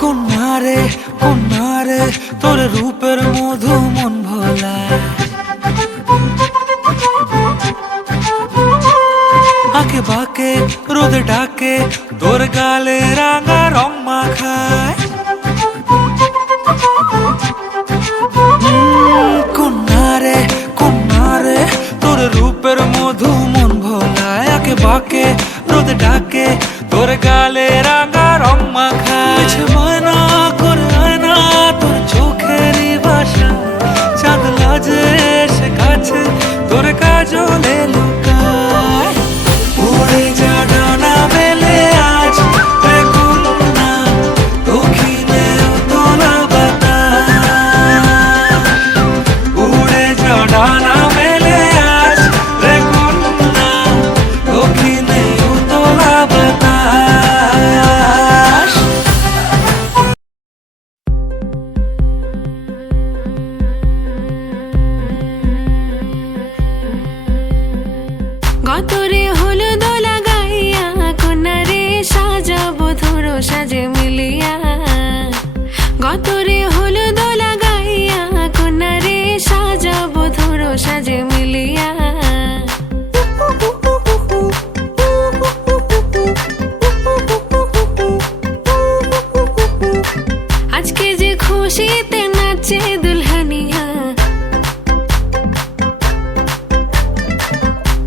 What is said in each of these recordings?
কন্যারে কন্যারে তোর রূপের মধু মন ভোলা, আঁকে বাঁকে রোদে ডাকে তোর গালে রাঙা রং মাখায়। কন্যারে কন্যারে তোর রূপের মধু মন ভোলায়, আঁকে বাঁকে রোদে ডাকে তোর গালে রাঙা রং মাখায়। মানা করে আয়না তোর চোখেরই ভাষা, চাঁদ লাজে এসে কাছে তোর কাজলে লুকায়। উড়ে যা ডানা মেলে আজ রে কন্যা, দক্ষিণে উতলা বাতাস। উড়ে যা ডানা মেলে আজ রে কন্যা, দক্ষিণে উতলা বাতাস। গতরে হলুদ লাগাইয়া কন্যারে সাজাবো ধরো সাজে মিলিয়া। গতরে হলুদ লাগাইয়া কন্যারে সাজাবো ধরো সাজে মিলিয়া। আজকে যে খুশিতে নাচে দুলহানিয়া,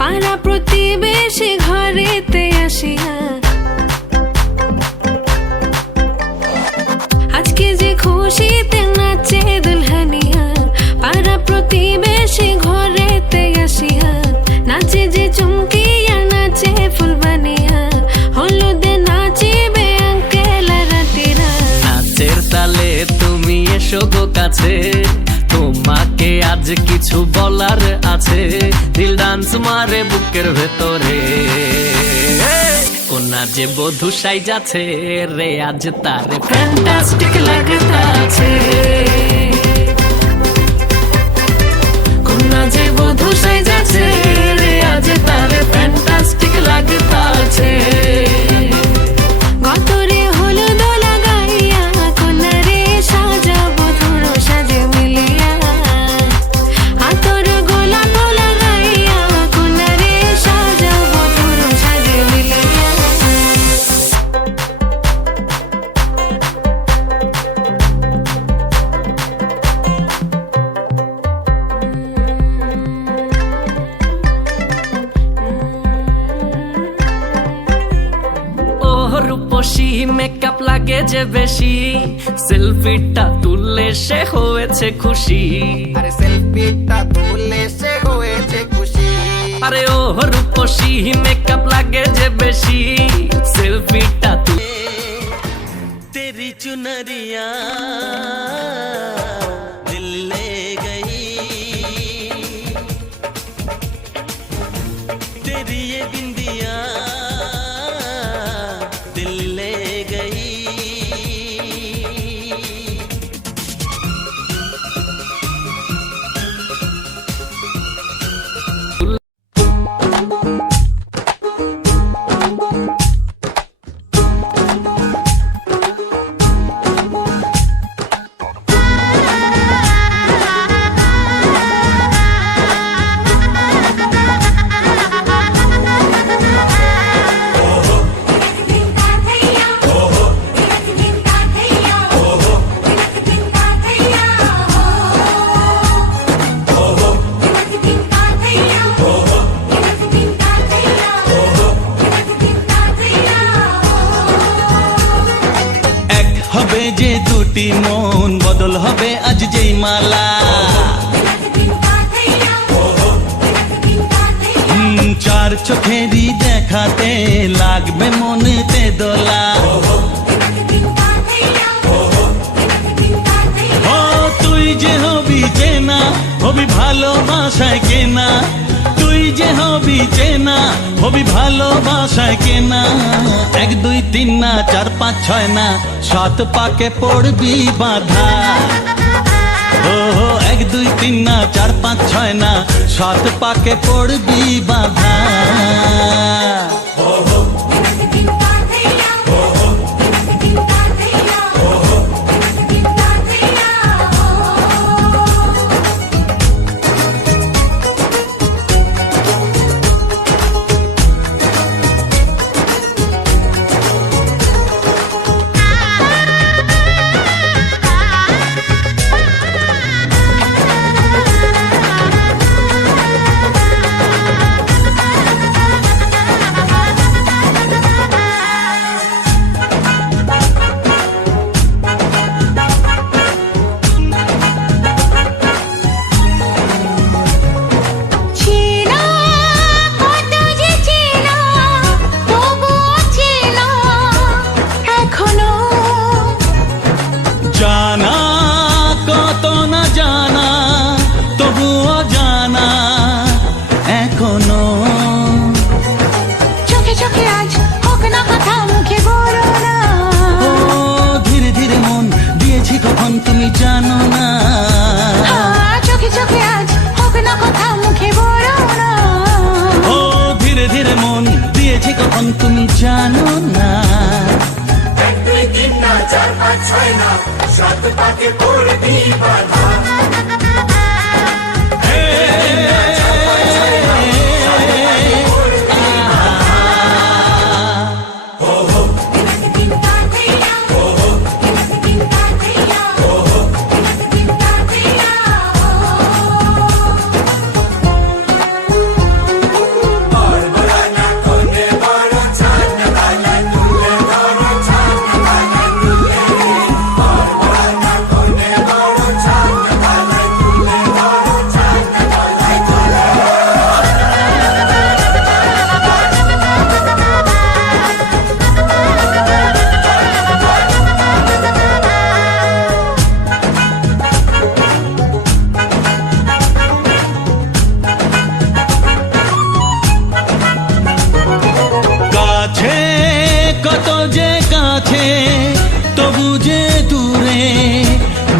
পাড়া প্রতিবেশী ঘরেতে আসিয়া। আজকে যে খুশিতে নাচে দুলহানিয়া, পাড়া প্রতিবেশী ঘরেতে আসিয়া। নাচে যে চুমকিয়া নাচে ফুলবানিয়া, হলুদে নাচিবে আঙ্কেল রাতিরা। নাচের তালে তুমি এসো গো কাছে, তোমাকে আজ কিছু বলার আছে। দিল ডান্স মারে বুকের ভেতরে, কন্যা যে বধূ সাইজাছে রে আজ তারে ফ্যান্টাস্টিক লাগতাছে। কন্যা যে বধূ সাইজাছে রে আজ তারে ফ্যান্টাস্টিক লাগতাছে। গতরে হলুদ লাগাইয়া কন্যারে সাজাবো ধরো সাজে মিলিয়া। আতর গোলাপ লাগাইয়া কন্যারে সাজাবো ধরো সাজে মিলিয়া। রূপসী মেকআপ লাগে যে বেশি, সেলফিটা তুললে সে হয়েছে খুশি। আরে সেলফিটা তুললে সে হয়েছে খুশি। আরে ও রূপসী মেকআপ লাগে যে বেশি, সেলফিটা তুলে তেরি চুনরিয়া দিল লে গই, তেরি ये बिंदिया दिल ले गई। যে দুটি মন বদল হবে আজ যেই মালা, চার চোখেরই দেখাতে লাগবে মনেতে দোলা। ও তুই যে হবি চেনা, হবি ভালোবাসায় কেনা। তুই যে হবি চেনা, হবি ভালোবাসায় কেনা। 1 2 3 না 4 5 6 না 7 পাকে পড়বি বাধা। ও 4 5 6 না 7 পাকে পড়বি বাধা চেনা কত যে চেনা তবুও চেনা এখনো জানা কত না জানা তবুও জানা এখনো চোখে চোখে আজ হোক না কথা মুখে বলো না ও ধীরে ধীরে মন দিয়েছি কখন তুমি জানো না চোখে চোখে আজ হোক না কথা মুখে বলো না ও ধীরে ধীরে মন দিয়েছি কখন তুমি জানো না 1 2 3 না 4 5 6 না 7 পাকে পড়বি বাধা কাছে কত যে কাছে তবু যে দূরে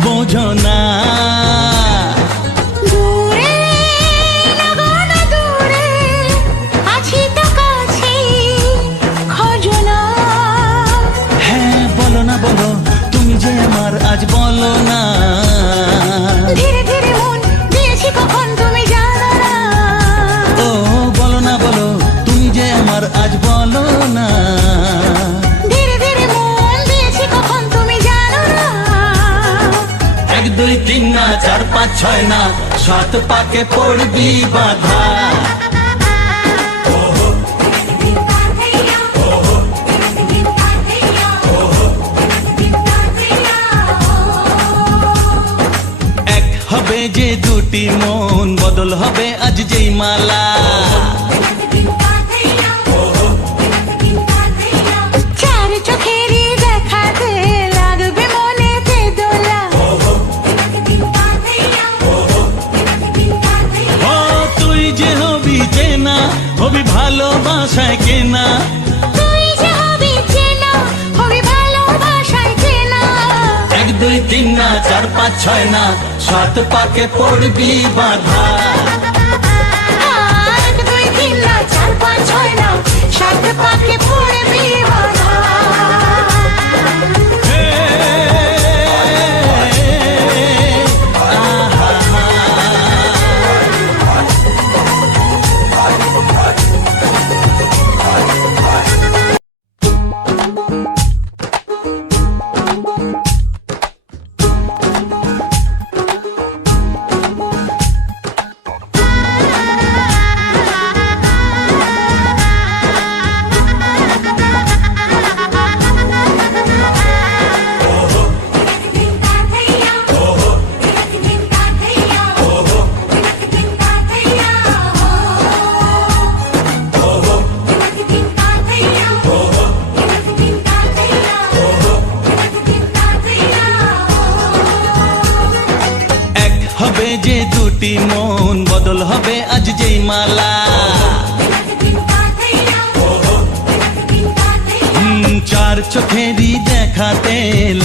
বোঝো না দূরে লাগো না দূরে আছি তো কাছে খোঁজো না হ্যাঁ বলো না বলো তুমি যে আমার আজ বলো না ধীরে ধীরে মন দিয়েছি কখন তুমি জানো না ও বলো না বলো তুমি যে আমার আজ বলো না ধীরে ধীরে মন দিয়েছি কখন তুমি জানো না 1 2 3 না 4 5 6 না 7 পাকে পড়বি বাধা এক হবে যে দুটি মন বদল হবে আজ যেই মালা চার চোখেরই দেখাতে লাগবে মনেতে দোলা ও তুই যে হবি চেনা হবি ভালোবাসায় কেনা তুই যে হবি চেনা হবি ভালোবাসায় চেনা 1 2 3 না 4 5 6 না 7 পাকে পড়বি বাধা 1 2 3 না 4 5 6 না 7 পাকে পড়বি বাধা দুটি মন বদল হবে আজ যেই মালা চার চোখেরই দেখাতে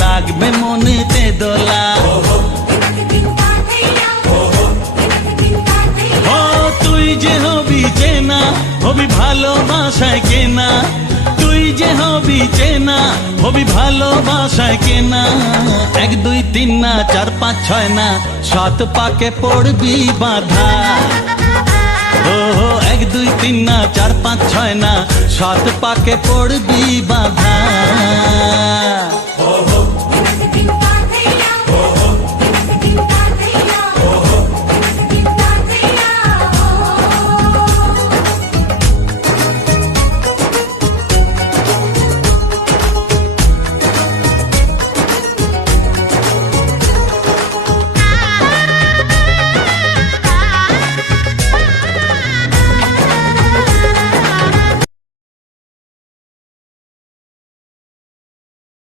লাগবে মনেতে দোলা হবি ভালোবাসায় কেনা তুই যে হবি চেনা হবি ভালোবাসায় কেনা 1 2 3 না 4 5 6 না 7 পাকে পড়বি বাধা ও 1 2 3 না 4 5 6 না 7 পাকে পড়বি বাধা